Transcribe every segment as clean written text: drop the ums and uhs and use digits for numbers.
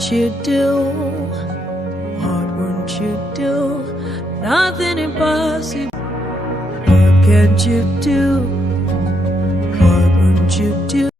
won't you do? What won't you do? Nothing impossible. What can't you do? What won't you do?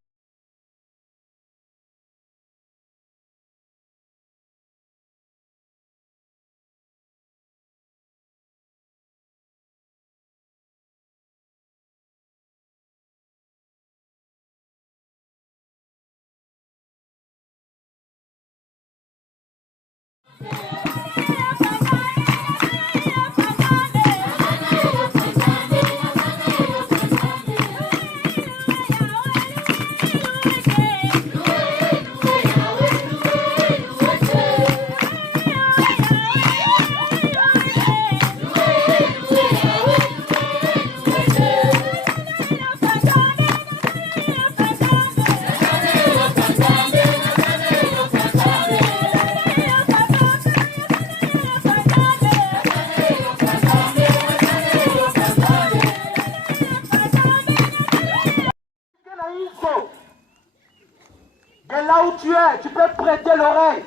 Et là où tu es, tu peux prêter l'oreille.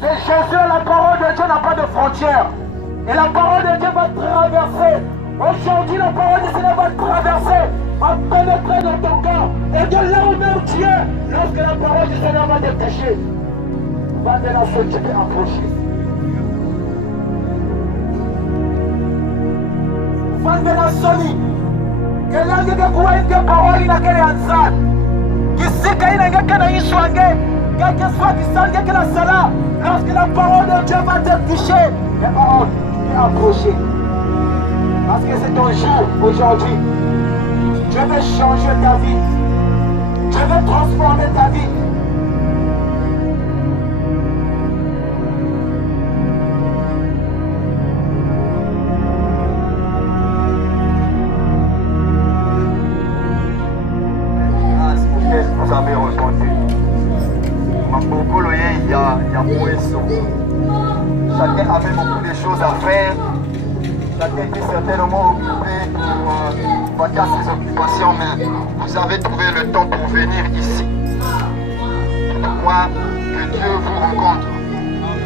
C'est Jésus, la parole de Dieu n'a pas de frontières. Et la parole de Dieu va traverser. Aujourd'hui, la parole de Dieu va traverser, va pénétrer dans ton corps. Et de là où même tu es, lorsque la parole du Seigneur va te toucher, va de la seule tu peux approcher. Vandena Soni, que l'ange de Kouaïnke parole n'a qu'elle est en salle. Qui sait qu'il n'a qu'elle est soignée, quel que soit qui sent que la sala, lorsque la parole de Dieu va te toucher, les paroles vont approcher. Parce que c'est ton jour aujourd'hui. Dieu veut changer ta vie. Dieu veut transformer ta vie. Vous avez entendu. Il y a Moïso. Chacun avait beaucoup de choses à faire. Chacun était certainement occupé pour faire ses occupations, mais vous avez trouvé le temps pour venir ici. Pourquoi que Dieu vous rencontre?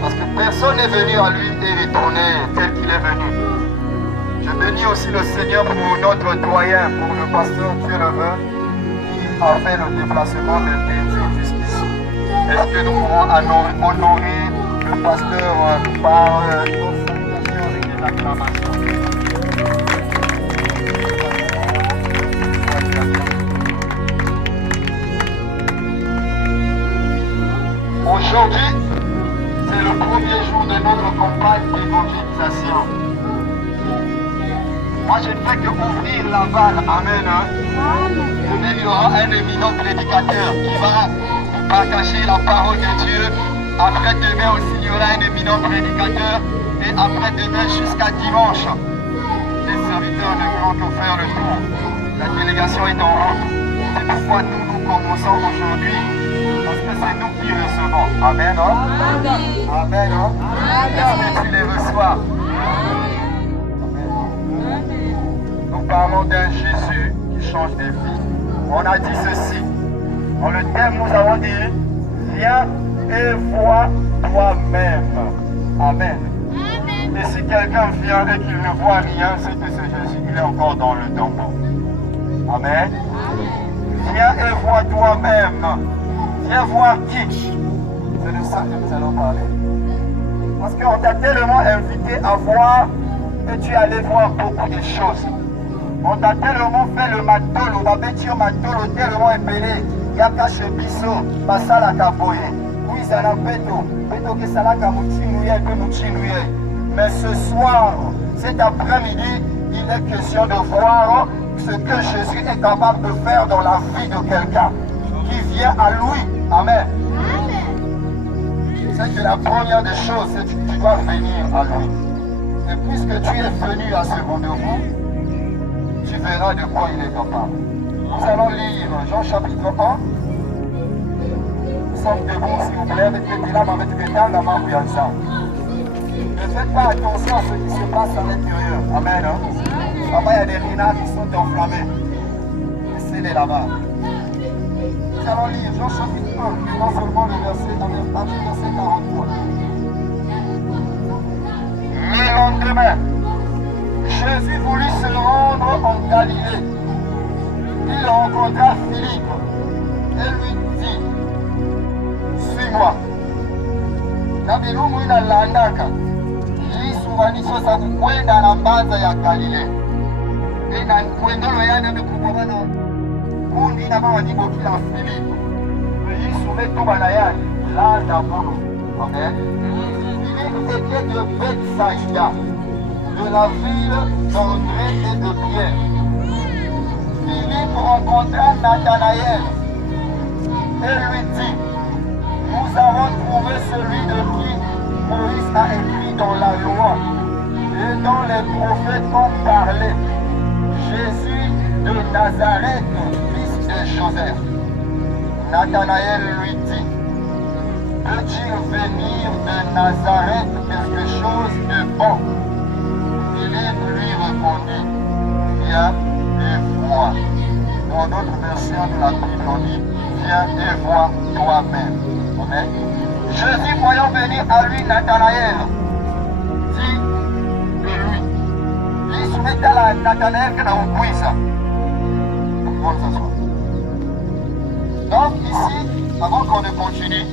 Parce que personne n'est venu à lui et retourner tel qu'il est venu. Je bénis aussi le Seigneur pour notre doyen, pour le pasteur Dieu le veut, qui a fait le déplacement de Dédé jusqu'ici. Est-ce que nous pourrons honorer le pasteur par nos salutations avec des acclamations? Aujourd'hui, c'est le premier jour de notre campagne d'évangélisation. Moi, je ne fais que ouvrir la vanne. Amen. Demain, il y aura un éminent prédicateur qui va vous partager la parole de Dieu. Après-demain aussi, il y aura un éminent prédicateur. Et après-demain, jusqu'à dimanche, les serviteurs de Grand ont fait le tour. La délégation est en route. C'est pourquoi nous commençons aujourd'hui. Parce que c'est nous qui recevons. Amen. Amen. Est-ce que tu les reçois? Nous parlons d'un Jésus qui change des vies. On a dit ceci. Dans le thème, nous avons dit, viens et vois toi-même. Amen. Et si quelqu'un vient et qu'il ne voit rien, c'est que ce Jésus, il est encore dans le tombeau. Amen. Viens et vois toi-même. Viens voir qui. C'est de ça que nous allons parler. Parce qu'on t'a tellement invité à voir et tu es allé voir beaucoup de choses. On t'a tellement fait le matolo, babetio matolo, tellement épelé. Yaka chebiso, basala kaboye. Oui, ça n'a peto. Peto que ça n'a qu'à moutinouye, que moutinouye. Mais ce soir, cet après-midi, il est question de voir ce que Jésus est capable de faire dans la vie de quelqu'un qui vient à lui. Amen. C'est que la première des choses, c'est que tu dois venir à lui. Et puisque tu es venu à ce rendez-vous, tu verras de quoi il est capable. Nous allons lire Jean chapitre 1. Nous sommes debout, s'il vous plaît, avec les là, avec les temps, la main ensemble. Ne faites pas attention à ce qui se passe à l'intérieur. Amen. Papa, il y a des renards qui sont enflammés. Laissez-les là-bas. Nous allons lire Jean chapitre 1, non seulement le verset 43. Le lendemain, Jésus voulut se rendre en Galilée. Il rencontra Philippe et lui dit, suis-moi. Na bilungu inalandaka liisuvanisho za kukwenda na mbanza ya Galilea ina kwendolo yana mikubwa bana kundi na bawa niko kila Philippe liisume tuba na yani landa bono. Ok, Philippe était de Bethsaïda, de la ville d'André et de Pierre. Philippe rencontra Nathanaël et lui dit, nous avons trouvé celui de qui Moïse a écrit dans la loi et dont les prophètes ont parlé, Jésus de Nazareth, fils de Joseph. Nathanaël lui dit, peut-il venir de Nazareth quelque chose de bon? Philippe lui répondit, viens et vois. Dans d'autres versions de la Bible, on dit, viens et vois toi-même. Amen. Jésus, voyant venir à lui Nathanaël, dit de lui, il soumet à la Nathanaël que dans le quiz. On s'assoit. Donc ici, avant qu'on ne continue,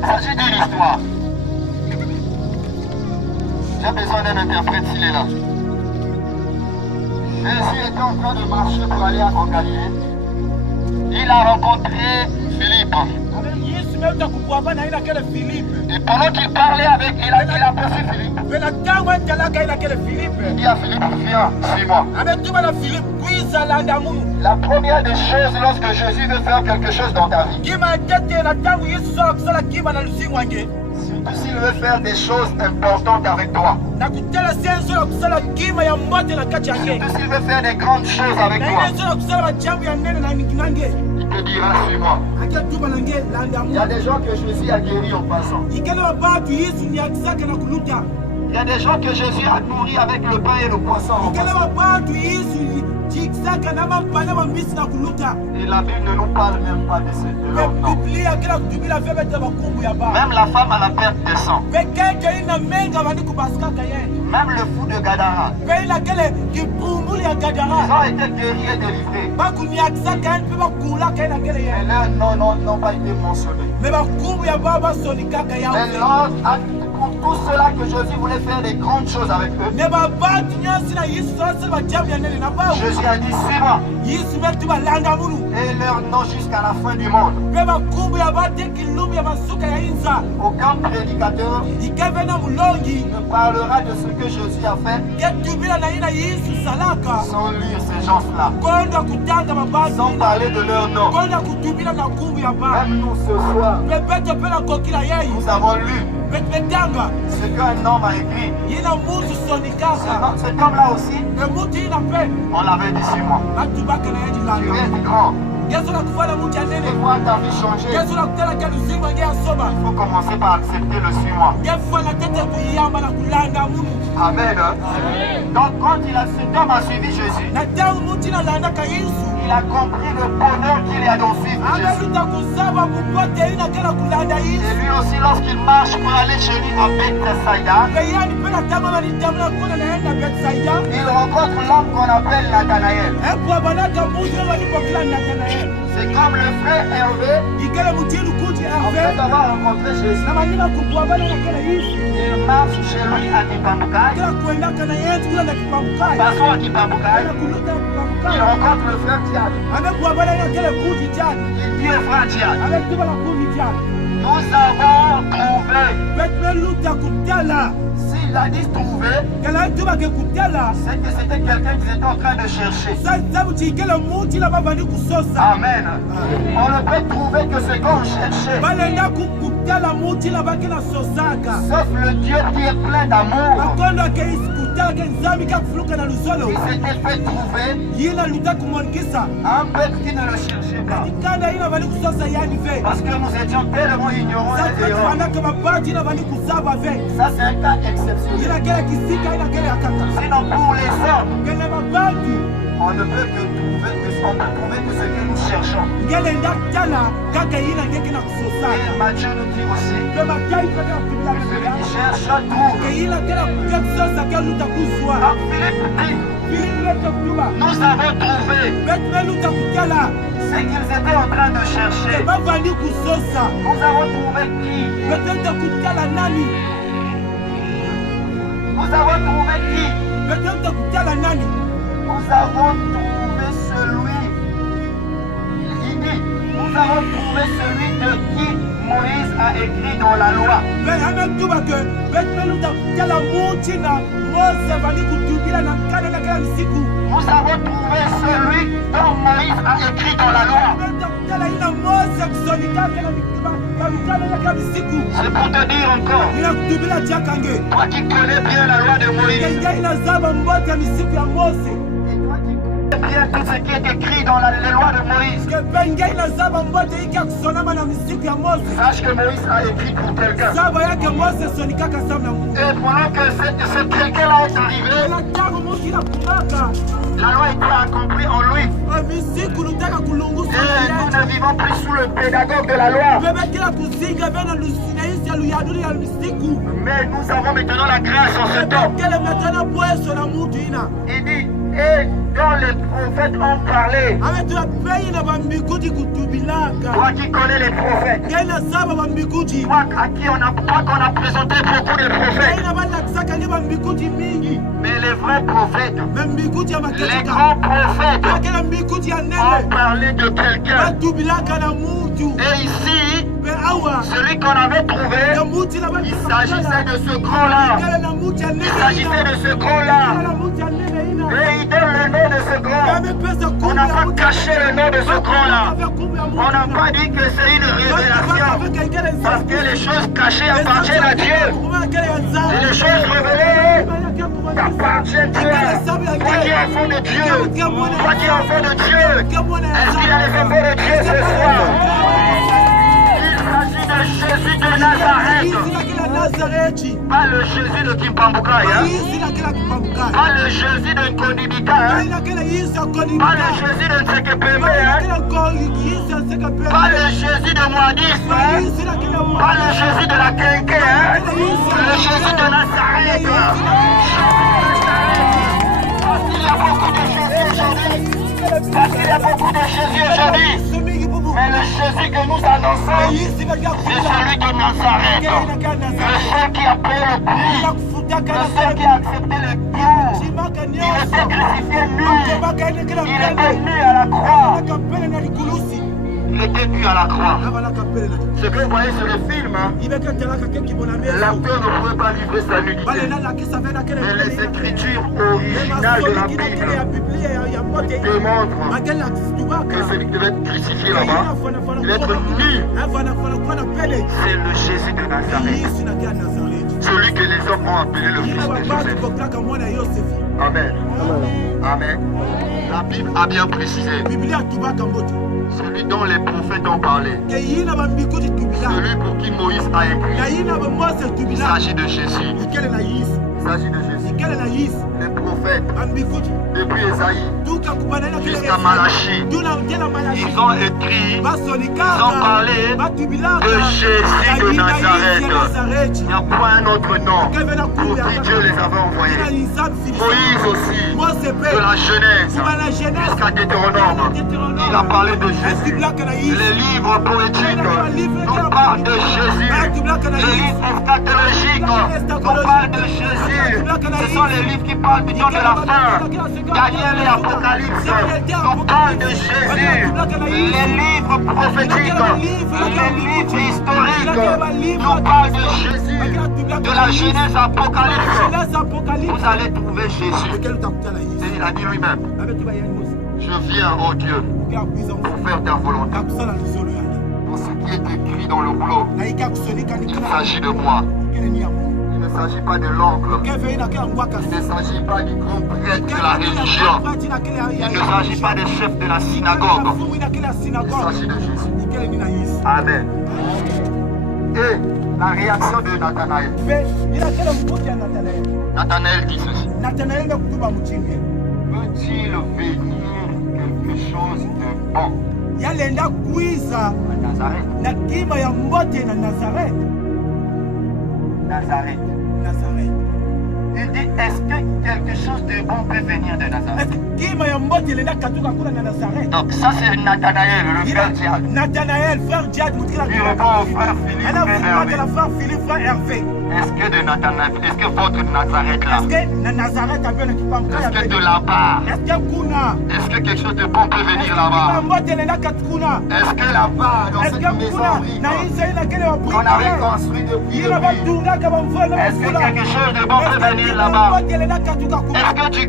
il s'agit d'une histoire. J'ai besoin d'un interprète s'il est là. Jésus était en train de marcher pour aller en Galilée. Il a rencontré Philippe. Et pendant qu'il parlait avec, il a poursuivi Philippe. Il dit à Philippe, viens, suis-moi. La première des choses lorsque Jésus veut faire quelque chose dans ta vie, surtout s'il veut faire des choses importantes avec toi, surtout s'il veut faire des grandes choses avec toi, il te dira, suis-moi. Il y a des gens que Jésus a guéris en passant. Il y a des gens que Jésus a nourris avec le pain et le poisson en passant. Et la Bible ne nous parle même pas de ces deux. Même la femme à la perte de sang. Même le fou de Gadara. Ils ont été guéris et délivrés. Et leurs noms n'ont pas été mentionnés. Mais pour tout cela que Jésus voulait faire des grandes choses avec eux, Jésus a dit, suis-moi. Et leur nom jusqu'à la fin du monde. Aucun prédicateur ne parlera de ce que Jésus a fait sans lire ces gens-là, sans parler de leur nom. Même nous ce soir, nous avons lu ce qu'un homme a écrit. Cet homme-là aussi, on l'avait dit sur moi. Tu es grand. Et voir ta vie changer, il faut commencer par accepter le suis-moi. Amen. Donc quand cet homme a suivi Jésus, il a compris le bonheur qu'il y a dans suivre Jésus. Et lui aussi, lorsqu'il marche pour aller chez lui à Bethsaïda, il rencontre l'homme qu'on appelle Nathanaël. C'est comme le frère Hervé. Après avoir rencontré Jésus, il marche chez lui à Kipamboukaï. Passons à Kipamboukaï. Il rencontre le frère Tiad. Il dit au frère Tiad, nous avons trouvé. S'il a dit trouver, c'est que c'était quelqu'un qui était en train de chercher. Amen. On ne peut trouver que ce qu'on cherchait. Sauf le Dieu qui est plein d'amour. Il s'était fait trouver un peuple qui ne le cherchait pas. Parce que nous étions tellement ignorants et errants. Ça c'est un cas exceptionnel. Dieu. ina kela kisika ina kela yakata Sinon pour les hommes, ngele mabantu on ne peut que trouver que ce que nous cherchons. ngele ndakala kaka ina ngeke na Et kusosana Matthieu nous dit aussi ke makai kaka kubila que celui kaka qui cherche trouve. ke ina kela kusosa ke luta kuzwa Donc Philippe dit, Philippe kutuba nous avons trouvé betme luta kukala ce qu'ils étaient en train de chercher. bavandi kusosa Nous avons trouvé qui? betete kukala nani Nous avons trouvé qui? betete kukala nani Nous avons trouvé celui. Il dit, nous avons trouvé celui de qui Moïse a écrit dans la loi. ametuba ke betme luta kukala mutina mose vandi kutubila na kale na kala misiku Nous avons trouvé celui dont Moïse a écrit dans la loi. C'est pour te dire encore, toi qui connais bien la loi de Moïse, et toi qui connais bien tout ce qui est écrit dans les lois de Moïse, sache que Moïse a écrit pour quelqu'un. Et pendant que ce quelqu'un-là est arrivé, la loi était accomplie en lui. Et nous ne vivons plus sous le pédagogue de la loi. Mais nous avons maintenant la grâce en ce temps. Il dit, et quand les prophètes ont parlé, toi qui connais les prophètes, toi à qui on a présenté beaucoup de prophètes, mais les vrais prophètes, les grands prophètes ont parlé de quelqu'un. Et ici, celui qu'on avait trouvé, il s'agissait de ce grand-là. Il s'agissait de ce grand-là. Et il donne le nom de ce grand. On n'a pas caché le nom de ce grand-là. On n'a pas dit que c'est une révélation. Parce que les choses cachées appartiennent à Dieu. Et les choses révélées appartiennent à Dieu. Toi qui es enfant de Dieu. Toi qui es enfant de Dieu. Est-ce qu'il y a les enfants de Dieu ce soir? Jésus de Nazareth. Pas le Jésus de Kimpambukai. Pas le Jésus de Nkondibika. Pas le Jésus de Nsekepeme. Pas le Jésus de Mouadis. Pas le Jésus de la Kenke. Le Jésus de Nazareth. Parce qu'il y a beaucoup de Jésus aujourd'hui. Parce qu'il y a beaucoup de Jésus aujourd'hui. Mais le Jésus que nous annonçons, c'est celui de Nazareth. Le seul qui a payé le prix. Le seul qui a accepté le coup. Il était crucifié nu. Il était nu à la croix. Il était nu à la croix. Ce que vous voyez sur le film, l'acteur ne pouvait pas livrer sa nudité. Mais les écritures originales de la Bible démontrent que celui qui devait être crucifié là-bas, il devait être nu. C'est le Jésus de Nazareth. Celui que les hommes ont appelé le fils de Joseph. Amen. Amen. La Bible a bien précisé. Celui dont les prophètes ont parlé. Celui pour qui Moïse a écrit. Il s'agit de Jésus. Il s'agit de Jésus. Les prophètes, depuis Esaïe jusqu'à Malachie, ils ont écrit, ils ont parlé de Jésus de Nazareth. Il n'y a pas un autre nom pour qui Dieu les avait envoyés. Moïse aussi, de la Genèse jusqu'à Deutéronome, il a parlé de Jésus. Les livres poétiques nous parlent de Jésus. Les livres eschatologiques nous parlent de Jésus. Ce sont les livres qui parlent du temps de la fin. Daniel et Apocalypse nous parlent de Jésus. Les livres prophétiques, les livres historiques nous parlent de Jésus. De la Genèse à Apocalypse, vous allez trouver Jésus. Et il a dit lui-même, je viens, oh Dieu, pour faire ta volonté. Pour ce qui est écrit dans le rouleau, il s'agit de moi. Il ne s'agit pas de l'oncle. Il ne s'agit pas du grand prêtre de la religion. Il ne s'agit pas des chefs de la synagogue. Il s'agit de Jésus. Amen. Et la réaction de Nathanaël. Nathanaël dit ceci. Peut-il venir quelque chose de bon yalenda kuiza à Nazareth? na kima ya mbote na Nazareth. Nazareth. Nazareth. Il dit, est-ce que quelque chose de bon peut venir de Nazareth? Donc ça c'est Nathanaël, le frère Djad. Nathanaël, frère Djad, il répond au frère Philippe, frère Hervé. Est-ce que de Nathanaël, est-ce que votre Nazareth là? Est-ce que de là-bas? Est-ce que quelque chose de bon peut venir là-bas? Est-ce que là-bas, dans cette maison qu'on a reconstruit depuis est-ce que quelque chose de bon peut venir là-bas? Est-ce que du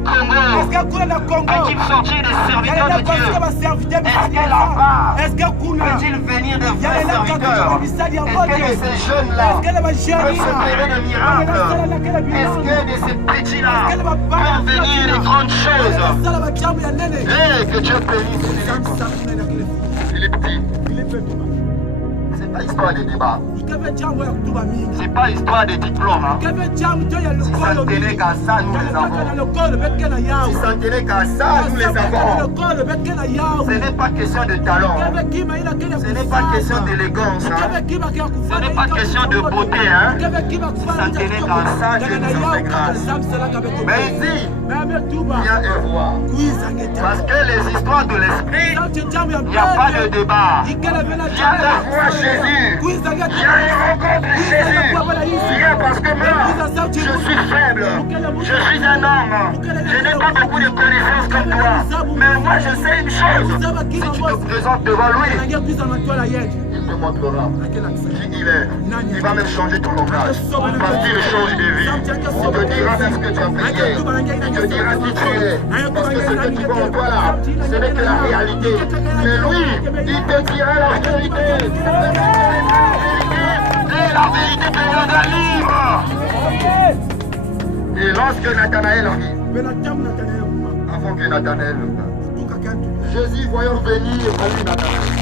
Congo peut-il sortir des serviteurs de Dieu? Est-ce que là-bas peut-il venir de vrais serviteurs? Est-ce que de ces jeunes-là peuvent s'opérer de miracles? Est-ce que de ces petits-là peuvent venir de grandes choses? Que Dieu bénisse Philippe dit, c'est pas histoire de débat. C'est pas histoire de diplôme. Hein. Si ça ne tenait qu'à ça, nous les avons. Si ça ne tenait qu'à ça, nous les avons. Ce n'est pas question de talent. Ce n'est pas question d'élégance. Hein. Ce n'est pas question de beauté. Hein. Si ça ne tenait qu'à ça, je nous en fais grâce. Mais il dit, viens et vois. Parce que les histoires de l'esprit, il n'y a pas de débat. Viens et vois Jésus. Viens et rencontre Jésus. Viens parce que moi, je suis faible. Je suis un homme. Je n'ai pas beaucoup de connaissances comme toi. Mais moi, je sais une chose. Si tu te présentes devant lui, il te montrera qui il est. Il va même changer ton langage. Parce qu'il change de vie. Il te dira même ce que tu as prié. Il te dira qui tu es. Parce que ce que tu vois en toi là, ce n'est que la réalité. Mais lui, il te dira la vérité. Et la vérité te rendra libre. Et lorsque Nathanaël arrive, avant que Nathanaël le fasse, Jésus voyant venir à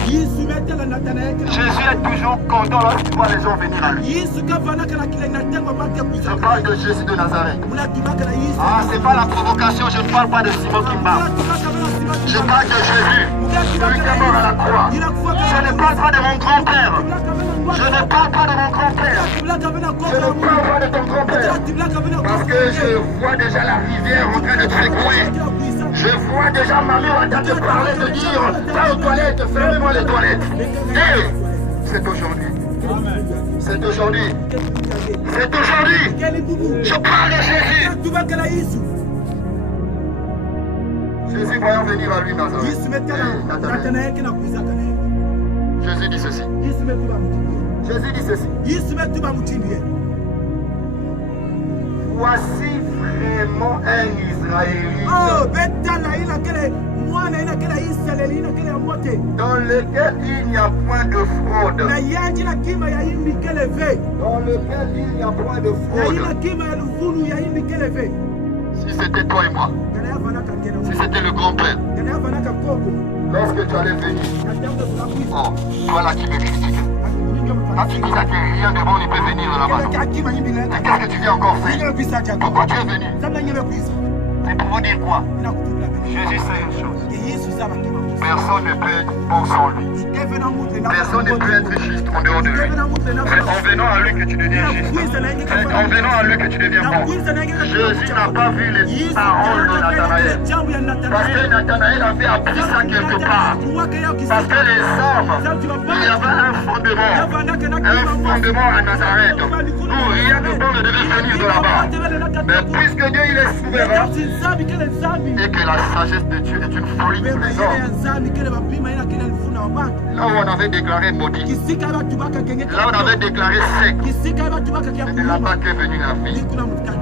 lui Nathanaël. Jésus est toujours content lorsqu'il voit les gens venir à lui. Je parle de Jésus de Nazareth. Ah, c'est pas la provocation, je ne parle pas de Simon qui parle. Je parle de Jésus, celui qui est mort à la croix. Je ne parle pas de mon grand-père. Je ne parle pas de mon grand-père. Je ne parle pas de ton grand-père. Parce que je vois déjà la rivière en train de secouer. Je vois déjà mamie en train de parler, de dire, va aux toilettes, fermez-moi les toilettes. Et c'est aujourd'hui. C'est aujourd'hui. C'est aujourd'hui. Je parle de Jésus. Jésus voyant venir à lui Nazareth. Jésus dit ceci. Jésus dit ceci. Voici vraiment un Israélite dans lequel il n'y a point de fraude. Dans lequel il n'y a point de fraude. Si c'était toi et moi, si c'était le grand-père, lorsque tu allais venir, oh, toi là qui me critiques, quand tu disais que rien de bon ne peut venir là-bas, qu'est-ce que tu viens encore faire? Pourquoi tu es venu? C'est pour vous dire quoi? Jésus sait une chose. Personne ne peut être bon sans lui. Personne ne peut être juste en dehors de lui. C'est en venant à lui que tu deviens juste. C'est en venant à lui que tu deviens bon. Jésus n'a pas vu les paroles de Nathanaël. Parce que Nathanaël avait appris ça quelque part. Parce que les hommes, il y avait un fondement à Nazareth. Où rien de bon ne devait venir de là-bas. Mais puisque Dieu il est souverain, et que la sagesse de Dieu est une folie pour les hommes. Là où on avait déclaré maudit, là où on avait déclaré sec, c'est de là-bas qu'est venue la vie.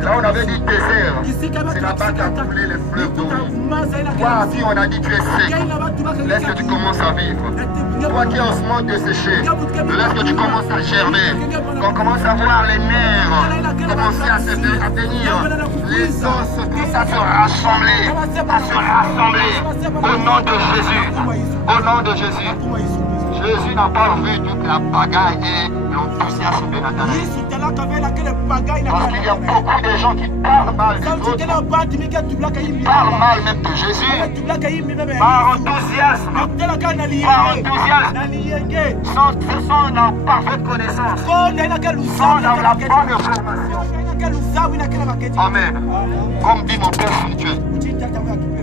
Là où on avait dit désert, c'est là-bas qu'a coulé les fleuves d'eau. Toi, si on a dit tu es sec, laisse que tu commences à vivre. Toi qui es en ce moment desséché, laisse que tu commences à germer. Qu'on commence à voir les nerfs commencer à tenir, les os commencent à se rassembler, au nom de Jésus. Au nom de Jésus. Jésus n'a pas vu toute la bagaille et l'on l'enthousiasme de Nathanaël. Yesu talaka vela kele pagai na Parce qu'il y a beaucoup de gens qui parlent mal des autres, kele bandi mika tubulaka yimbi parlent mal même de Jésus, tubulaka yimbi bebe par enthousiasme, talaka na liye par enthousiasme, na liyenge sont dans parfaite connaissance, ko na kele sont dans la bonne information. Amen. Comme dit mon Père spirituel,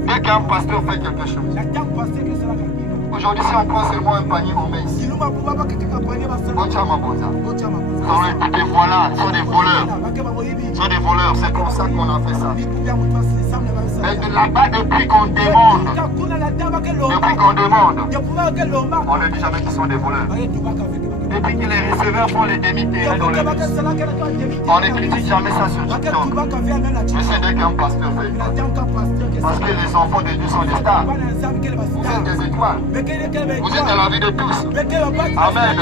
dès qu'un pasteur fait quelque chose, aujourd'hui si on prend seulement un panier, on met ici. Des voleurs, sont des voleurs. Sont des voleurs, c'est comme ça qu'on a fait ça. Mais de là-bas, depuis qu'on demande, on ne dit jamais qu'ils sont des voleurs. Depuis que les receveurs font les demi-terrains dans le bus, on ne critique jamais ça sur TikTok. Mais c'est dès qu'un pasteur fait. Parce que les enfants de Dieu sont des stars. Vous êtes des étoiles. Vous êtes dans la vie de tous. Amen.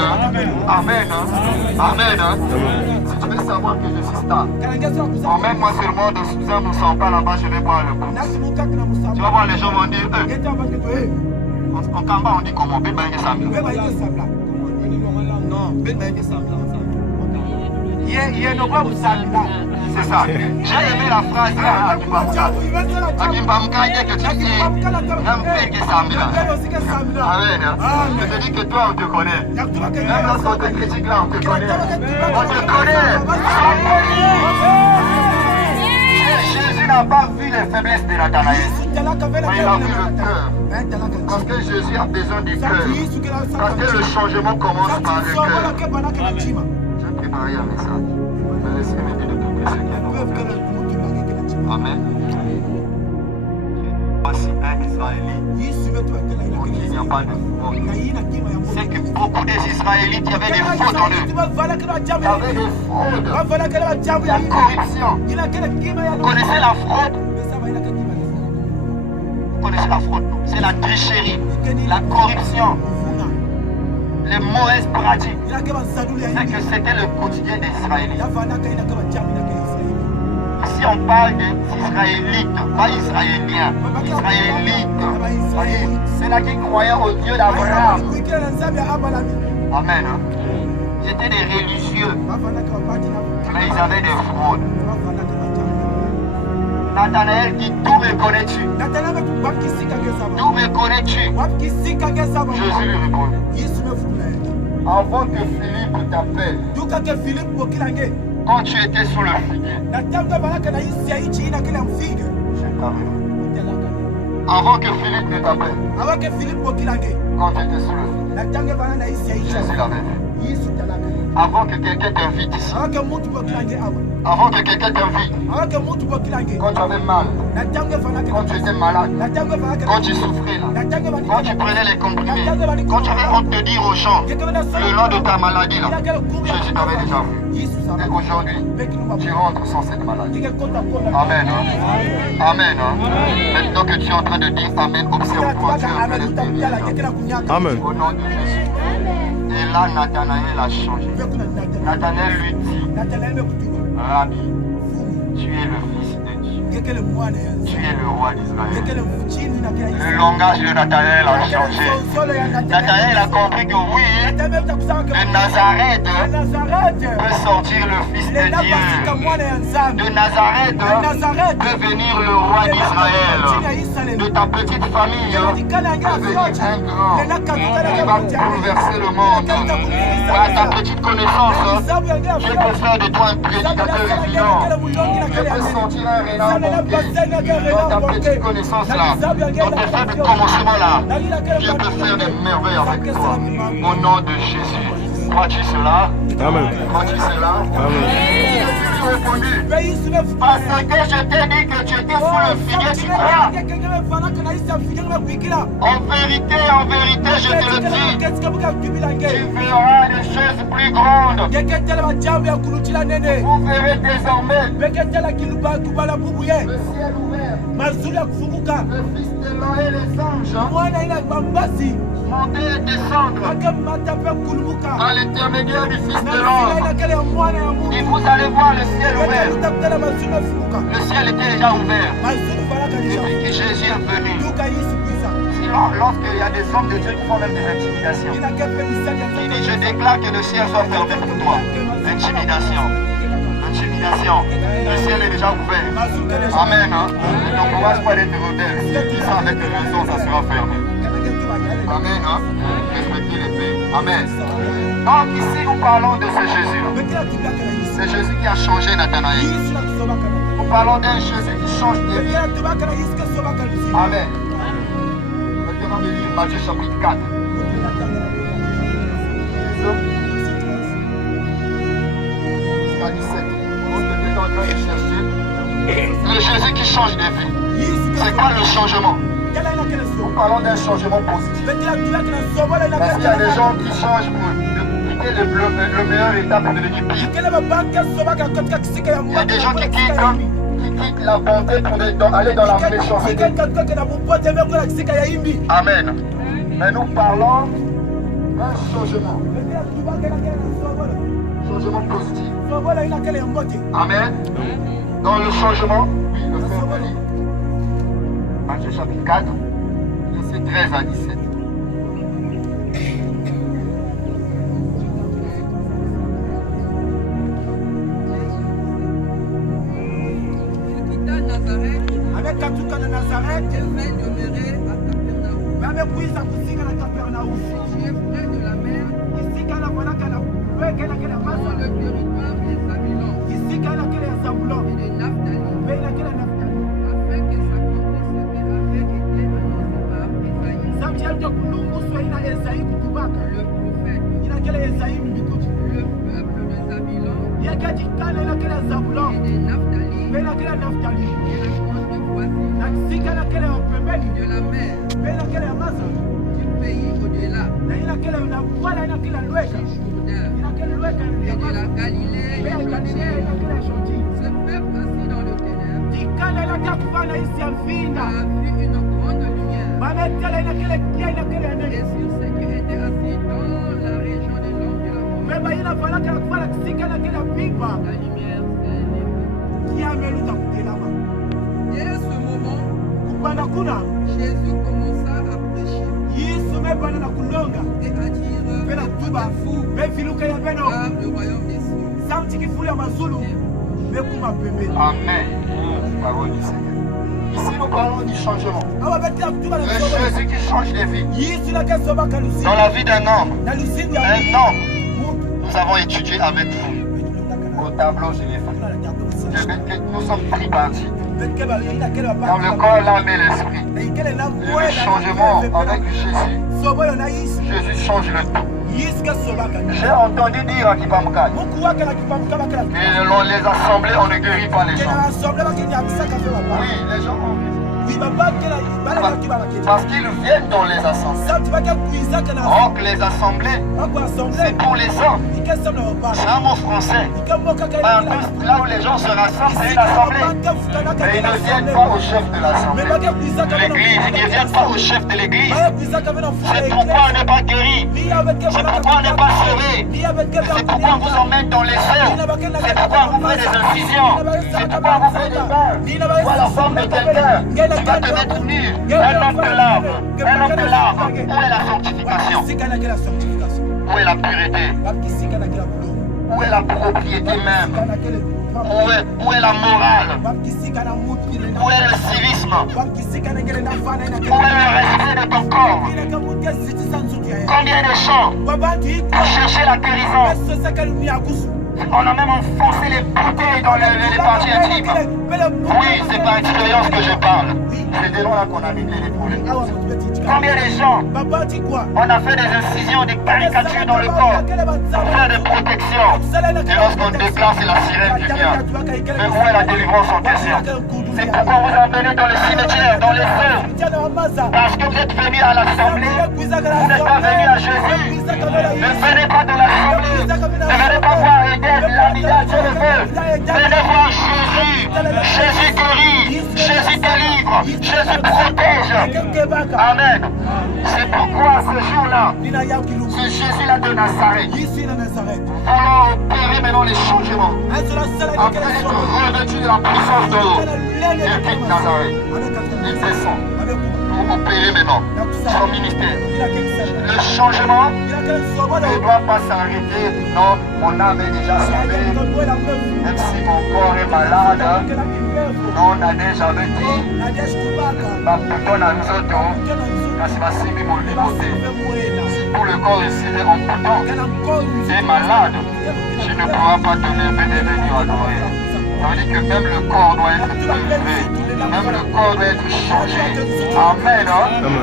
Amen. Amen. Si tu veux savoir que je suis star, emmène-moi seulement de Suzanne Moussamba là-bas, je vais boire le coup. Tu vas voir, les gens vont dire, en Kamba, on dit comment? Non, c'est ça. J'ai aimé la phrase là, Akimbamka, que tu dis, Amen. Je te dis que toi, on te connaît. Même lorsqu'on te critique là, on te connaît. On te connaît. Jésus n'a pas vu les faiblesses de Nathanaël, mais il a vu le cœur. Parce que Jésus a besoin du cœur. Parce que le changement commence par le cœur. J'ai préparé un message. Je vais laisser me dire de tout ce qui est dans. Amen. Voici un Israélite pour qui il n'y a pas de fraude. C'est que beaucoup des Israélites, il y avait des fraudes en eux. Il y avait des fraudes. La corruption. Vous connaissez la fraude? Vous connaissez la fraude? C'est la tricherie, la corruption, les mauvaises pratiques. C'est que c'était le quotidien des Israélites. Ici on parle des Israélites, pas Israéliens, Israélites. C'est là qui croyaient au Dieu d'Abraham. Amen. Ils étaient des religieux, mais ils avaient des fraudes. Nathanaël dit, d'où me connais-tu? D'où me connais-tu? Jésus lui répondit, avant que Philippe t'appelle, quand tu étais sous le figuier, avant que Philippe ne t'appelle, quand tu étais sous le figuier, Jésus l'avait vu. Avant que quelqu'un t'invite ici, avant que quelqu'un t'invite, quand tu avais mal, quand tu étais malade, quand tu souffrais là, quand tu prenais les comprimés, quand tu avais honte de dire aux gens le nom de ta maladie là, Jésus t'avait déjà vu. Et aujourd'hui, tu rentres sans cette maladie. Amen. Amen. Maintenant que tu es en train de dire Amen, observe-toi, tu es en train de dire Amen. Au nom de Jésus. Et là, Nathanaël a changé. Nathanaël lui dit, Rabbi, tu es le Fils de Dieu. Tu es le roi d'Israël. Le langage de Nathanaël a changé. Nathanaël a compris que oui, de Nazareth peut sortir le Fils de Dieu. De Nazareth peut venir le roi d'Israël. De ta petite famille peut venir un grand qui va bouleverser le monde. Par ta petite connaissance, je peux faire de toi un prédicateur évident. Je peux sortir un renard monté. Dans ta petite connaissance là, dans tes faibles commencements là, je peux faire des merveilles avec toi. Au nom de Jésus. Crois-tu cela? Amen. Crois-tu cela? Amen. Répondu. Parce que je t'ai dit que tu étais sous le figuier, tu crois? En vérité, je te le dis, tu verras des choses plus grandes. Vous verrez désormais le ciel ouvert, le Fils de l'homme et les anges monter et descendre à l'intermédiaire du Fils de l'homme. Et vous allez voir le ciel ouvert. Le ciel était déjà ouvert depuis que Jésus est venu. lorsqu'il y a des hommes de Dieu qui font même des intimidations. Il dit, je déclare que le ciel soit fermé pour toi. Intimidation. Intimidation. Le ciel est déjà ouvert. Amen. Hein? Ne t'encourage pas d'être rebelle. Si tu sens avec raison, ça sera fermé. Amen. Hein? Respectez les paix. Amen. Donc ici, nous parlons de ce Jésus. C'est Jésus qui a changé Nathanaël. Nous parlons d'un Jésus qui change de vie. Amen. Maintenant, on va lire Matthieu chapitre 4. Jusqu'à 17. On est en train de chercher le Jésus qui change de vie. C'est quoi le changement? Nous parlons d'un changement positif. Parce qu'il y a des gens qui changent pour quitter le meilleur état pour devenir pire. Il y a des gens qui quittent la bonté pour aller dans la méchanceté. Amen. Mais nous parlons d'un changement. Changement positif. Amen. Dans le changement, oui, le frère va lire. Matthieu chapitre 4, verset 13 à 17. Avec Katuka de Nazareth, je vais demeurer à Capernaum. Mais avec lui, ça vous signe à Capernaum. Qui est près de la mer. Ici, quand la voilà, quand la masse dans le territoire des Zabulon. Ici, quand la quelle est Zabulon. Et de Naphtali. Mais la quelle est Naphtali. Afin que s'accomplisse ce qui avait été annoncé par Esaïe. Samuel de Koulou, soit il a Esaïe Koutubaka. Le prophète. Il a quelle est Esaïe Koutubaka. Le peuple de Zabulon. Il y a qu'à dire quand il a quelle est Zabulon. Et de Naphtali. Mais la quelle est Naphtali. De la mer, du pays au-delà, du Jourdain, et de la Galilée et Judée. Ce peuple assis dans le ténèbre a vu une grande lumière. Et sur ceux qui étaient assis dans la région de l'ombre de la mort, la lumière s'est levée. Dès ce moment, Jésus commença à prêcher et à dire fou, car le royaume des cieux. Amen. Parole du Seigneur. Ici, nous parlons du changement. Le Jésus qui change les vies. Dans la vie d'un homme, nous avons étudié avec vous au tableau, je l'ai fait. Nous sommes tripartis. Dans le corps, l'âme et l'esprit. Le changement avec Jésus. Jésus change le tout. J'ai entendu dire à Kipamukal que dans les assemblées, on ne guérit pas les gens. Oui, les gens ont parce qu'ils viennent dans les assemblées. Or que les assemblées, c'est pour les hommes. C'est un mot français. Là où les gens se rassemblent, c'est une assemblée. Mais ils ne viennent pas au chef de l'assemblée. L'église, ils ne viennent pas au chef de l'église. C'est pourquoi on n'est pas guéri. C'est pourquoi on n'est pas sauvé. C'est pourquoi on vous emmène dans les eaux. C'est pourquoi on vous fait des incisions. C'est pourquoi on vous fait des bains. Vois la forme de quelqu'un. Tu vas te mettre nu, un homme de l'âme. Un homme de l'âme. Où est la sanctification? Où est la pureté? Où est la propriété même? Où est la morale? Où est le civisme? Où est le respect de ton corps? Combien de gens pour chercher la guérison? On a même enfoncé les bouteilles dans les parties intimes. Oui, c'est par expérience que je parle. C'est de là qu'on a réglé les problèmes. Combien de gens on a fait des incisions, des caricatures dans le corps pour faire des protections. Et lorsqu'on déclare, c'est la sirène qui vient. Mais où est la délivrance en question? C'est pourquoi vous emmenez dans les cimetières, dans les feux. Parce que vous êtes venus à l'assemblée. Vous n'êtes pas venus à Jésus. Ne venez pas de l'assemblée. Ne venez pas voir Eden, l'amida, Dieu le veut. Venez voir Jésus. Jésus guérit. Jésus délivre. Jésus protège. Amen. C'est pourquoi ce jour-là, ce Jésus-là de Nazareth, voulons opérer maintenant les changements. Après être revêtu de la puissance de l'eau, il quitte Nazareth. Il descend pour opérer maintenant son ministère. Le changement ne doit pas s'arrêter. Non, mon âme est déjà sauvée. Même si mon corps est malade, non, on a déjà dit, plutôt dans nous autres, quand c'est ma simi mon liberté. Si pour le corps ici est en bouton, est malade, je ne pourras pas te lever et venir adorer. Ça veut dire que même le corps doit être élevé, même le corps doit être changé. Amen.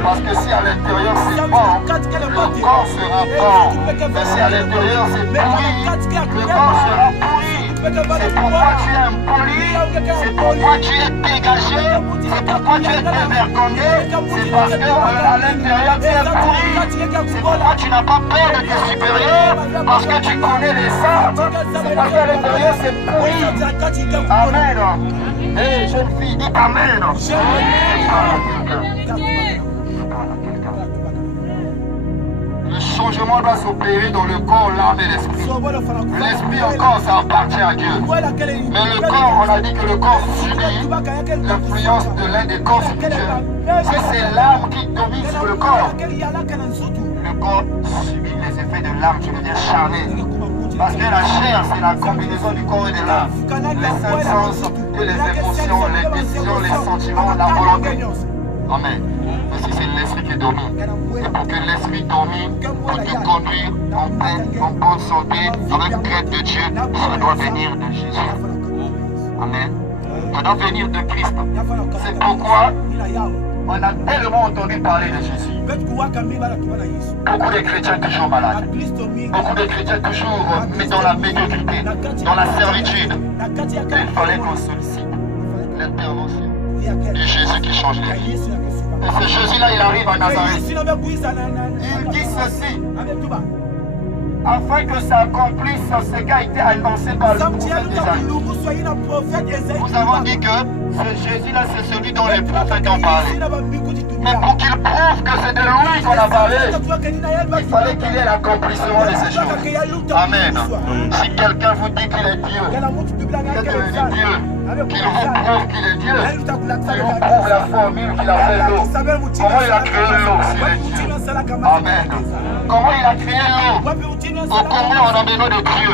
Parce que si à l'intérieur c'est bon, le corps sera bon. Mais si à l'intérieur c'est pourri, le corps sera pourri. C'est pourquoi tu es impoli, c'est pourquoi tu es dégagé, c'est pourquoi tu es dévergondé, c'est parce qu'à l'intérieur tu es pourri. C'est pourquoi tu n'as pas peur de tes supérieurs, parce que tu connais les saints. C'est parce qu'à l'intérieur c'est pourri. Amen. Hé, jeune fille, dis Amen. Le changement doit s'opérer dans le corps, l'âme et l'esprit. L'esprit encore, ça appartient à Dieu. Mais le corps, on a dit que le corps subit l'influence de l'un des corps spirituels. Si c'est l'âme qui domine sur le corps subit les effets de l'âme qui devient charnel. Parce que la chair, c'est la combinaison du corps et de l'âme. Les cinq sens et les émotions, les décisions, les sentiments, la volonté. Amen. Mais si c'est l'esprit qui domine, et pour que l'esprit domine, pour te conduire en paix, en bonne santé, avec crainte de Dieu, ça doit venir de Jésus. Amen. Ça doit venir de Christ. C'est pourquoi on a tellement entendu parler de Jésus. Beaucoup de chrétiens toujours malades. Beaucoup de chrétiens toujours mais dans la médiocrité, dans la servitude. Et il fallait qu'on sollicite l'intervention de Jésus qui change les vies. Et ce Jésus-là, il arrive à Nazareth. Il dit ceci, afin que ça accomplisse ce qui a été annoncé par le prophète Isaïe. Nous avons dit que ce Jésus-là, c'est celui dont les prophètes ont parlé. Mais pour qu'il prouve que c'est de lui qu'on a parlé, il fallait qu'il ait l'accomplissement de ces choses. Amen. Si quelqu'un vous dit qu'il est Dieu, qu'il est devenu Dieu, qu'il vous prouve qu'il est Dieu, qu'il vous prouve la formule qu'il a fait l'eau. Comment il a créé l'eau s'il est Dieu? Amen. Comment il a créé l'eau? Au Congo, on a besoin de Dieu.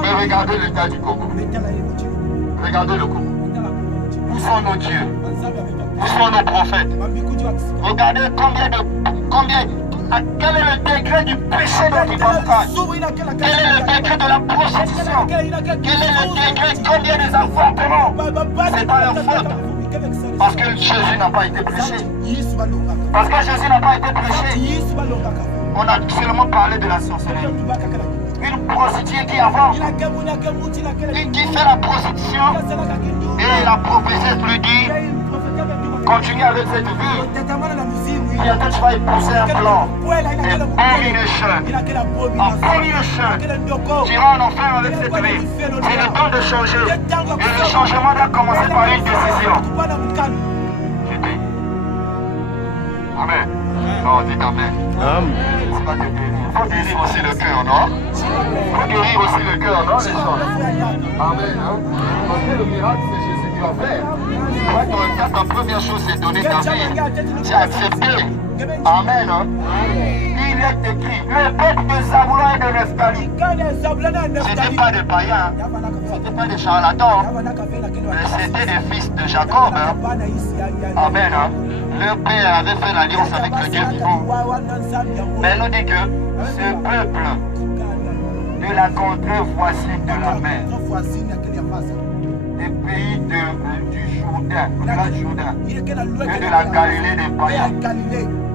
Mais regardez l'état du Congo. Regardez le Congo. Où sont nos dieux? Où sont nos prophètes? Regardez quel est le degré du péché dont ils parlent? Quel est le degré de la prostitution? Quel est le degré, combien des avortements? C'est pas leur faute. Parce que Jésus n'a pas été prêché. Parce que Jésus n'a pas été prêché. On a seulement parlé de la sorcellerie. Une prostituée qui avance, qui fait la prostitution, et la prophétie lui dit, continue avec cette vie, bientôt tu vas épouser un plan. Tu iras en enfer avec cette vie. C'est le temps de changer. Et le changement doit commencer par une décision. Amen. Non, dites Amen. C'est pas te guérir. Il faut guérir aussi le cœur, non? Il faut guérir aussi le cœur, non, les gens? Amen. Parce que le miracle, c'est Jésus qui va faire. La première chose, c'est donner ta vie. C'est accepter. Amen. Il est écrit, le peuple de Zabulon et de Nephtali. Ce n'était pas des païens, ce n'était pas des charlatans, mais c'était des fils de Jacob. Amen. Leur père avait fait l'alliance avec le Dieu vivant. Mais il nous dit que ce peuple de la contrée voisine de la mer, des pays du Jourdain, de la Jourdain, et de la Galilée des païens,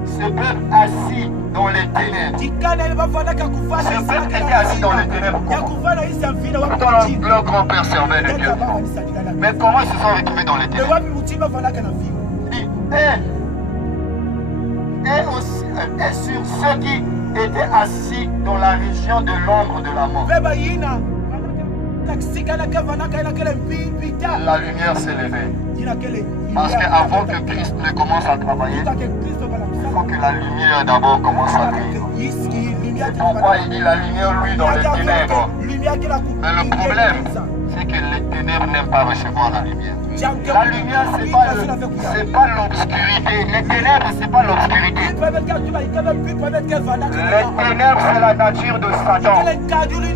ce peuple assis dans les ténèbres. Ce peuple était assis dans les ténèbres. Pourtant, leur grand-père servait le Dieu. Mais comment ils se sont retrouvés dans les ténèbres? Et sur ceux qui étaient assis dans la région de l'ombre de la mort, la lumière s'est levée. Parce qu'avant que Christ ne commence à travailler, il faut que la lumière d'abord commence à briller. C'est pourquoi il dit la lumière, lui, dans les ténèbres. Mais le problème, c'est que les ténèbres n'aiment pas recevoir la lumière. La lumière, c'est pas l'obscurité. Les ténèbres, c'est pas l'obscurité. Les ténèbres, c'est la nature de Satan.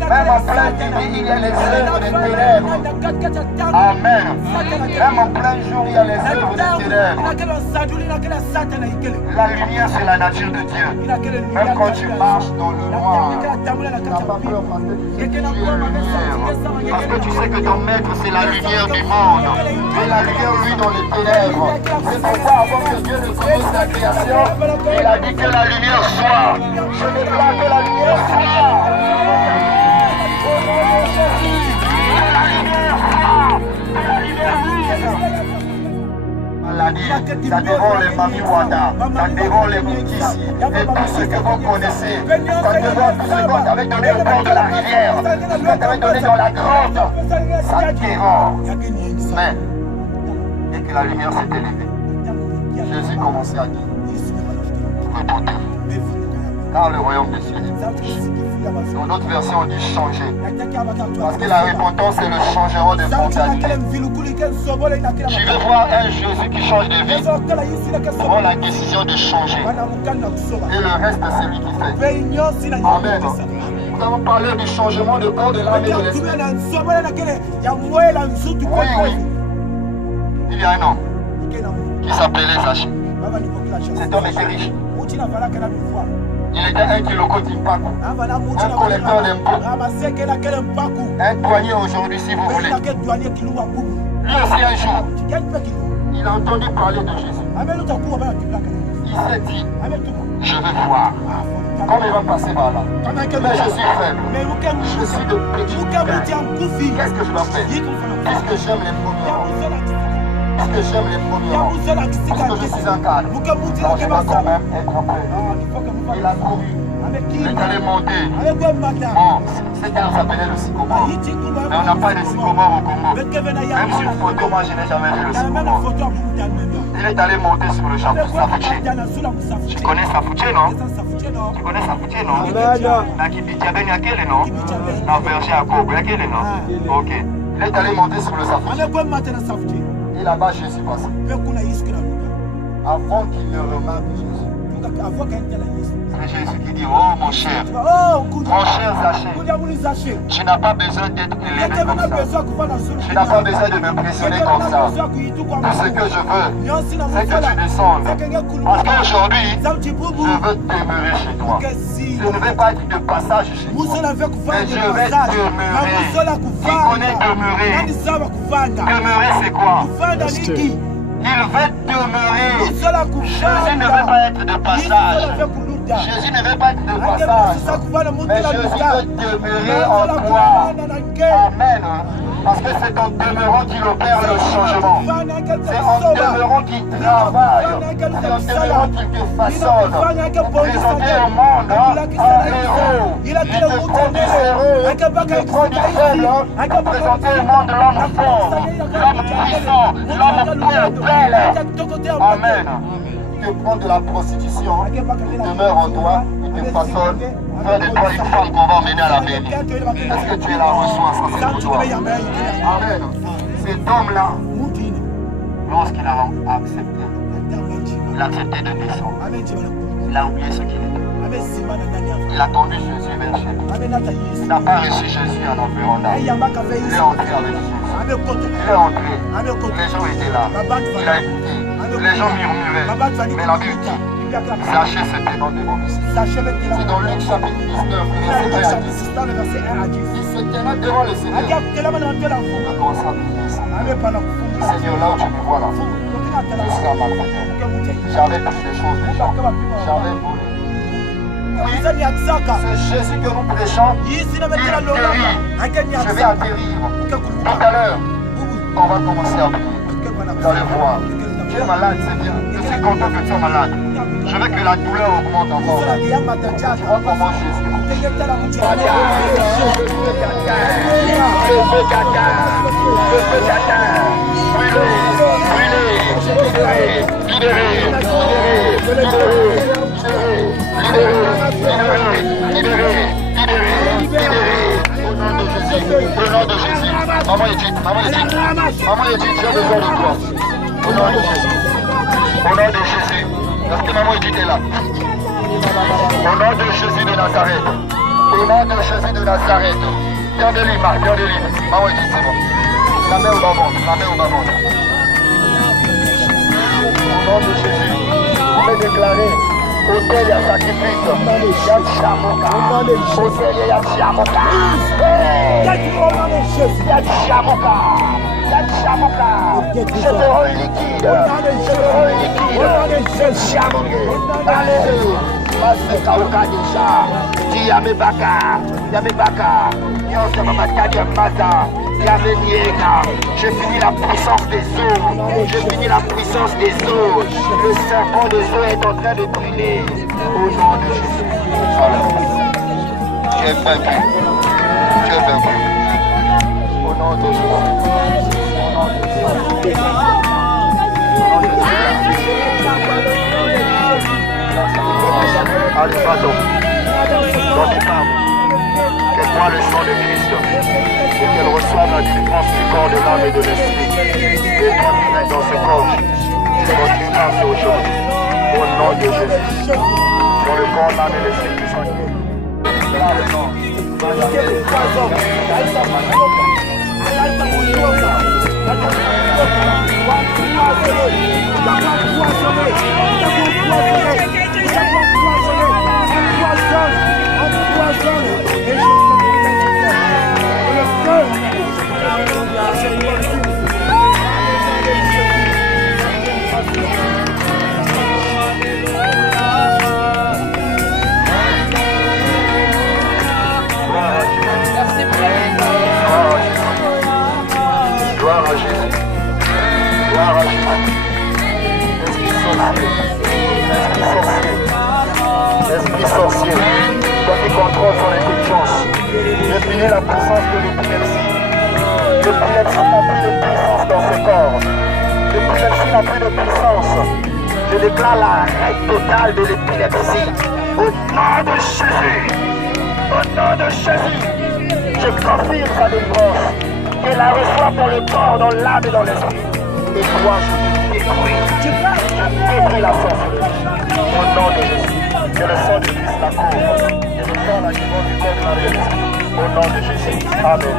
Même en plein nuit, il y a les œuvres des ténèbres. Amen. Même en plein jour, il y a les œuvres des ténèbres. La lumière, c'est la nature de Dieu. Même quand tu marches dans le noir, tu n'as pas peur parce que tu es lumière. Parce que tu sais que ton maître, c'est la lumière du monde. Et la lumière, lui, dans les ténèbres. C'est pourquoi, avant que Dieu ne commence la création, il a dit que la lumière soit. Je déclare que la lumière soit. Ça dévore les Mami Wada, ça dévore les Moukissi, et tout ce que vous connaissez, ça dévore tout ce qu'on t'avait donné au bord de la rivière, ce qu'on t'avait donné dans la grotte, ça dévore. Mais, dès que la lumière s'est élevée, Jésus commençait à dire, repentez, car le royaume des cieux est proche. Dans d'autres versions, on dit changer. Parce que la repentance, c'est le changement de mentalité. Tu veux voir un Jésus qui change de vie, prends la décision de changer. Et le reste, c'est lui qui fait. Amen. Nous avons parlé du changement de corps, de l'âme et de l'esprit. Oui, oui. Il y a un homme qui s'appelait Zaché. Cet homme était riche. Il était un kiloko d'impaco, un collecteur d'impôts, un douanier aujourd'hui si vous voulez. Lui aussi un jour, il a entendu parler de Jésus. Il s'est dit, je vais voir comme il va passer par là. Mais je suis faible, je suis de petit cœur. Qu'est-ce que je dois faire? Puisque j'aime les premiers rangs. Parce que j'aime les premiers rangs. Parce que je suis un cadre. Donc je dois quand même être un peu. Il a couru. Il est allé monter. Bon, cette arbre s'appelait le sycomore. Mais on n'a pas de sycomore au Congo. Même sur une photo, moi je n'ai jamais vu le sycomore. Il est allé monter sur le Safouché. Tu connais Safouché, non? Tu connais Safouché, non? Na Kibichabe, il y a quel nom? Na Verger à Kobo, il y a quel nom? Ok. Il est allé monter sur le Safouché. Et là-bas, Jésus passait. Avant qu'il ne remarque Jésus. C'est Jésus qui dit, oh mon cher Zaché, tu n'as pas besoin d'être élevé comme ça. Tu n'as pas besoin de m'impressionner comme ça. Tout ce que je veux, c'est que tu descendes. Parce qu'aujourd'hui, je veux demeurer chez toi. Je ne vais pas être de passage chez toi, mais je vais demeurer. Qui connaît demeurer? Demeurer, c'est quoi? Il veut demeurer. Jésus ne veut pas être de passage. Jésus ne veut pas être de passage. Mais Jésus veut demeurer en toi. Amen. Parce que c'est en demeurant qu'il opère le changement. C'est en demeurant qu'il travaille. C'est en demeurant qu'il te façonne. Pour présenter au monde un héros. Il te prend du héros. Il te prend du faible. Pour présenter au monde l'homme fort, l'homme puissant, l'homme belle. Amen. Il te prend de la prostitution. Il demeure en toi. Il te façonne. Faire de toi une femme qu'on va emmener à la bénie. Est-ce que tu es là? Reçois ça, c'est pour toi. Amen. Cet homme-là, lorsqu'il a accepté, il a accepté de descendre. Il a oublié ce qu'il était. Il a attendu Jésus vers chez lui. Il n'a pas reçu Jésus en environnant. Il est entré avec Jésus. Il est entré. Les gens étaient là. Il a écouté. Les gens murmuraient. Mais la Bible dit, Zaché s'était dans devant lui. C'est dans Luc chapitre 19, verset 1 à 10. Il se tenait devant le Seigneur. Il a commencé à prier. Seigneur, là où tu me vois là, je suis un malfaiteur. J'avais pris des choses des gens. J'avais volé. Oui, c'est Jésus que nous prêchons. Il guérit. Je vais atterrir. Tout à l'heure, on va commencer à prier. Vous allez voir. Tu es malade, c'est bien. Je suis content que tu sois malade. Je veux que la douleur augmente encore. Tu vois comment Jésus. Libéré. Au nom de Jésus. Maman Edith, j'ai besoin de toi. Au nom de Jésus. Au nom de Jésus. Est-ce que maman Edith est là? Au nom de Jésus de Nazareth. Au nom de Jésus de Nazareth. Tiens de lui, Marc, tiens de lui. Maman Edith, c'est bon. La main au bas-ventre, la main au bas-ventre. Au nom de Jésus, vous pouvez déclarer hôtel et sacrifice. Yachamoka. Hôtel et Yachamoka. Yachamoka. Yachamoka. Je te rends liquide. Je te rends liquide. Yachamoka. Alléluia. Masukauka déjà. Yamebaka. Yamebaka. Yose Mamakadi Maza. Je finis la puissance des eaux. Je finis la puissance des eaux. Le serpent des eaux est en train de brûler. Au nom de Jésus. Alors, tu es vaincu. Tu es vaincu. Au nom de Jésus. Au nom de Jésus. Allez, va-t'en. Dans tes femmes. Qu'elle voit le sang de Christ et qu'elle reçoive la délivrance du corps, de l'âme et de l'esprit. Et continue dans ce corps. Continue dans ce aujourd'hui. Au nom de Jésus. Dans le corps, l'âme et l'esprit qui sont guéris. Là, le nom. Gloire à Jésus. Gloire à Jésus. Esprit sorcier, toi qui contrôle son intelligence, je finis la puissance de l'épilepsie. L'épilepsie n'a plus de puissance dans ce corps. L'épilepsie n'a plus de puissance. Je déclare l'arrêt total de l'épilepsie. Au nom de Jésus. Au nom de Jésus. Je confirme sa délivrance. Qu'elle la reçoit dans le corps, dans l'âme et dans l'esprit. Et toi, je détruis. Je détruis la sorcellerie. Au nom de Jésus. Que le sang de Christ la couvre. Et le sang la guérison du corps de la réalité. Au nom de Jésus. Amen.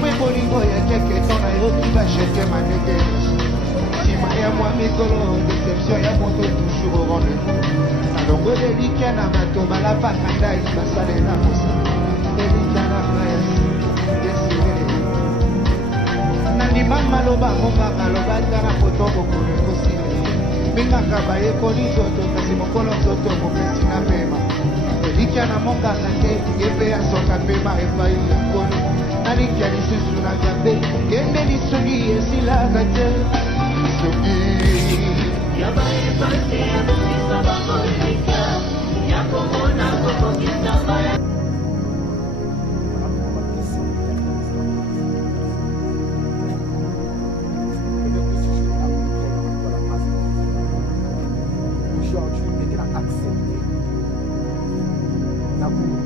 Nalangwe bolingo ya keke tona yoki bachete maneke. Maya moi mikolo, déception ya moto toujours au rendez-vous. Nalongo delika na mato balapa kanda ibasale na mosa. Delika na mayasi, desire. Nani mama loba monga maloba tara poto bokone kosile. Minga kabaye koni toto kasi mokolo toto mopesi na pema. Delika na monga kante yepe ya soka pema efai ya koni. Nani kia lisusu na gambe, kende lisuni esila gate. Aujourd'hui, il a accepté l'amour.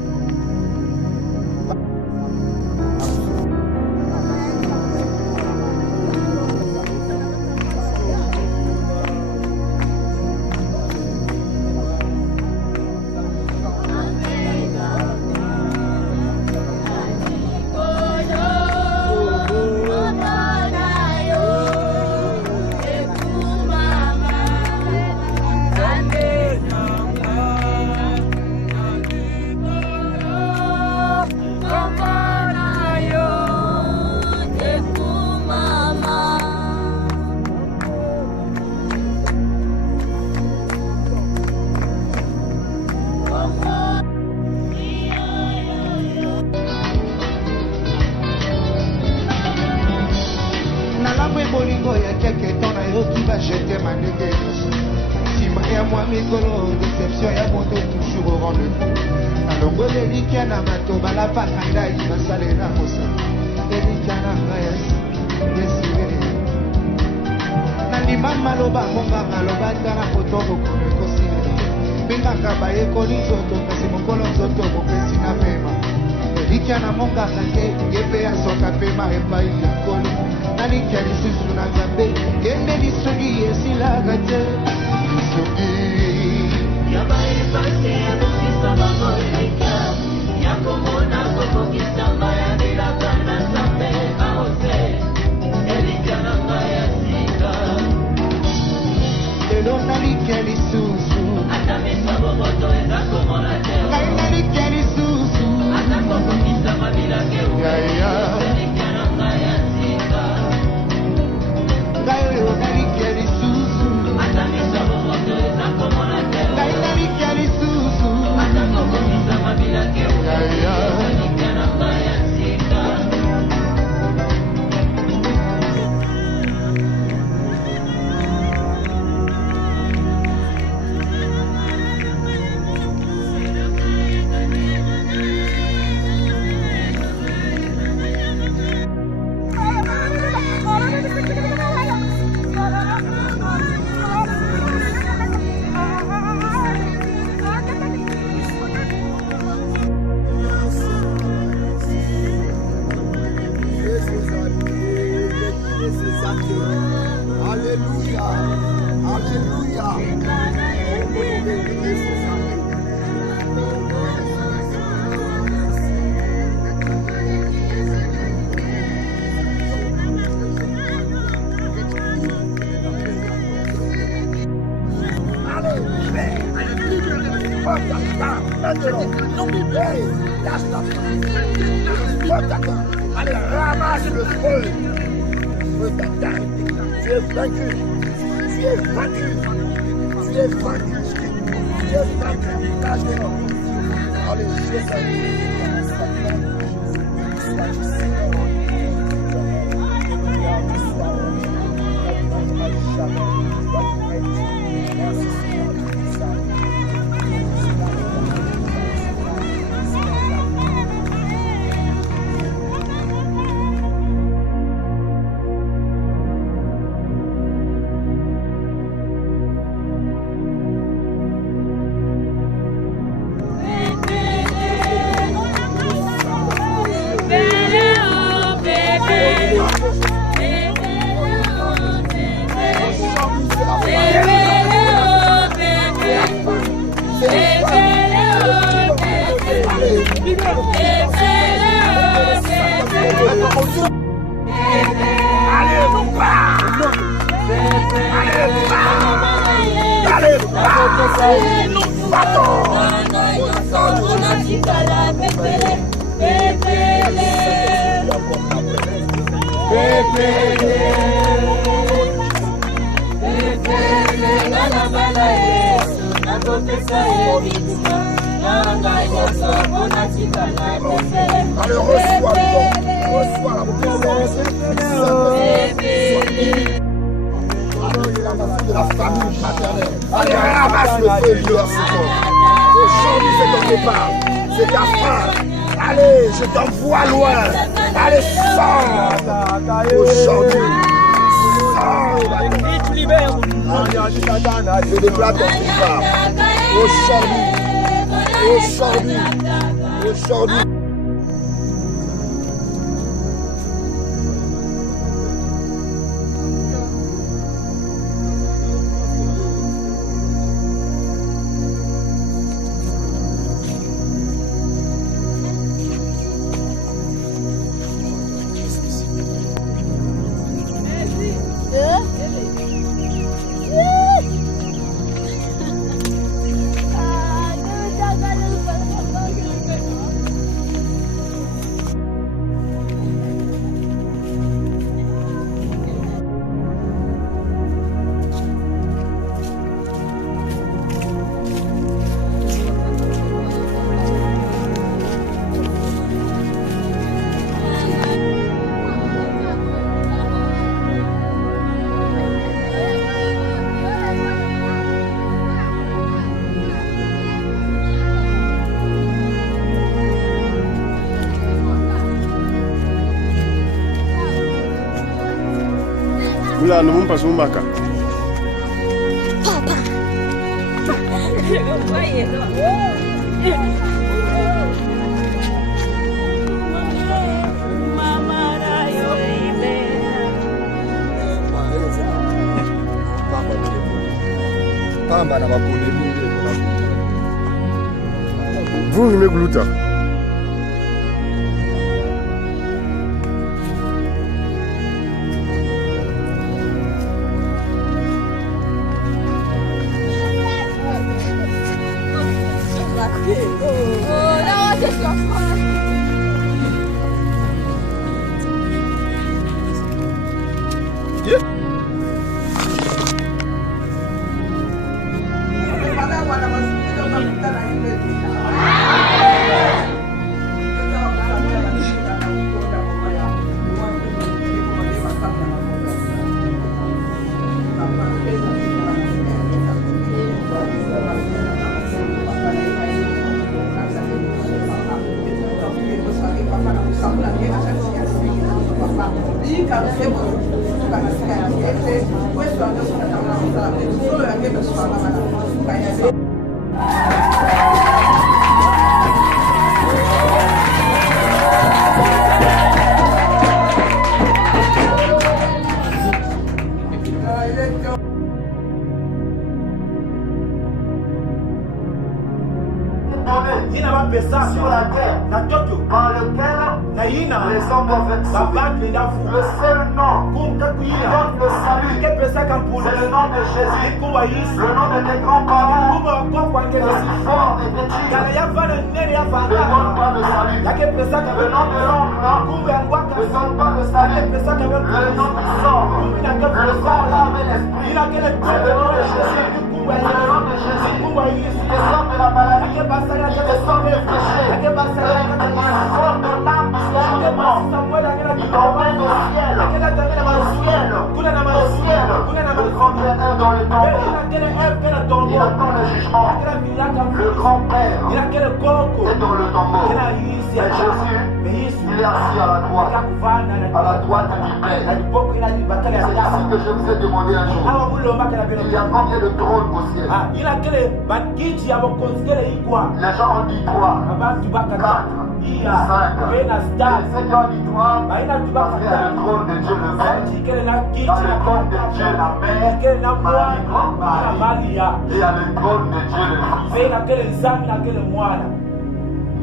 Bolingo ya keke tona yoki bachete maneke. Sima ya moi mikolo, déception ya moto toujours au rendez-vous. Nalongo delika na mato balapa kanda ibasale na mosa. Delika na mayasi, desire. Nani mama loba monga maloba tara poto bokone kosile. Minga kabaye koni zoto kasi mokolo zoto mopesi na pema. Delika na monga kante yepe ya soka pema efai ya koni. Nani kia lisusu na gambe, kende lisuni esila gate. Lisugi Yaba epase ya bukisa babolika. Yako mona koko kisamba ya bila kana sambe aose. Elika na maya sika. Elo nani kia lisusu. Ata miswa boboto eza komona teo. Kai nani kia lisusu. Ata koko kisamba bila keu. Elika na maya sika. Gayo nani kia lisusu. Ata miswa boboto eza komona teo. Kai nani kia lisusu. Ata koko kisamba bila keu. Elika na maya sika. Alléluia. Alléluia. Allez, ramasse le feu. Feu t'attaque. Tu es vaincu. Tu es vaincu. Tu es vaincu. Tu es vaincu. Lâche les noms. Allez, Allez, reçois la présence de la famille maternelle. Allez, ramasse le feu leader ce soir. Aujourd'hui, c'est ton départ. C'est ta fin. Allez, je t'envoie loin. Allez, sors. Aujourd'hui, sors. Je déploie ton départ. Aujourd'hui. Mula numumpa sumbaka. Papa. Pamba na bakule mingi. Vungi meguluta. Sur la terre, par lequel les hommes doivent être sauvés. Le seul nom qui donne le salut, c'est le nom de Jésus. Le nom de tes grands-parents, aussi fort et petit, ne donne pas le salut. Le nom de l'oncle ne donne pas le salut. Le nom du sang, le sang lave l'esprit. C'est le nom de Jésus. C'est le nom de Jésus qui te sort de la maladie, qui te sort des péchés, et qui sort de l'âme il t'emmène au ciel, le grand Père dans le tombeau, il attend le jugement, le grand Père est dans le tombeau, et Jésus, il est assis à la droite du Père. C'est ici que je vous ai demandé un jour, il y a combien de trônes au ciel? Les gens ont dit 3, 4, 5. Et ceux qui ont dit 3, parce qu'il y a le trône de Dieu le Père, dans le trône de Dieu la Mère, Marie, et il y a le trône de Dieu le Fils.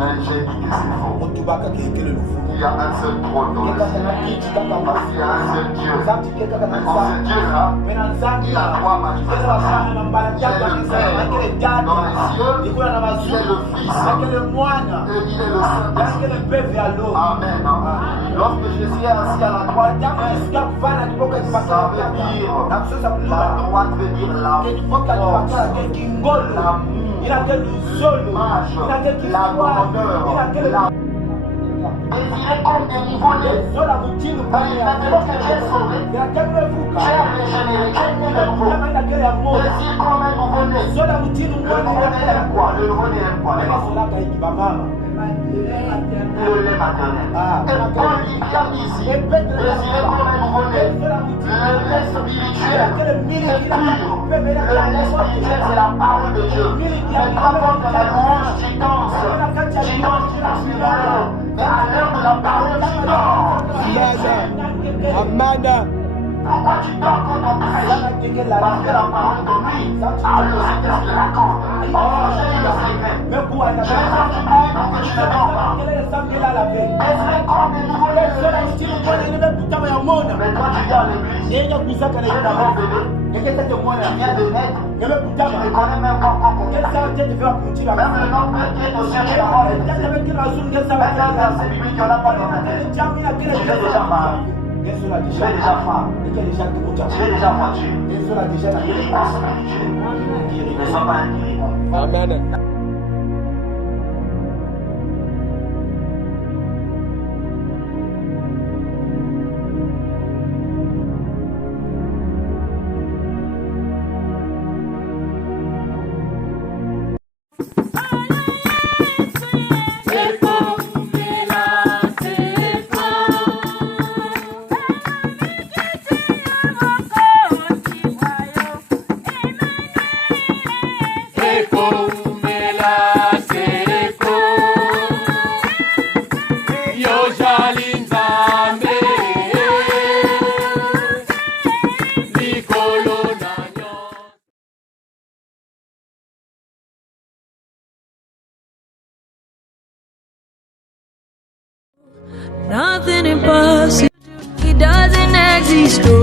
Mais j'ai dit que c'est faux. motubaka kekele lufu Il y a un seul trône dans le ciel. Il y a un seul Dieu. Mais en ce Dieu-là, il a trois manifestations. Il est le Père dans les cieux, il est le Fils et il est le Saint-Esprit. Amen. Lorsque Jésus est assis à la droite, ça veut dire la droite veut dire l'amour, l'image, désiré comme des nouveau-nés. Maintenant que tu es sauvé, tu es régénéré, tu es né de nouveau. Désiré comme un nouveau-né. Le nouveau-né aime quoi? Le nouveau-né aime quoi? Le lait maternel. Et Paul il vient ici, désiré comme un nouveau-né. Le lait spirituel est pur. Le lait spirituel c'est la parole de Dieu. Mais quand on fait la louange, tu danses. Tu danses, mais à l'heure de la parole, tu dors. Amanda. Pourquoi tu dors quand on prêche? Parce que la parole de lui, alors c'est qu'est-ce qu'il raconte. Oh, j'ai eu le secret. Je vais faire du bruit pour que tu ne dors pas. Est-ce comme des nouveaux nés? Mais toi tu viens à l'église. Tu es d'abord bébé. Tu viens de naître. Tu ne connais même pas encore comment. Même le nom qui est au ciel, tu l'as pas. Même un verset biblique, il n'y en a pas dans ta tête. Tu es déjà marié. Tu es déjà femme. Tu es déjà voiture. Guérison spirituelle. Ne sois pas un guérison. Amen. Nothing impossible. He doesn't exist.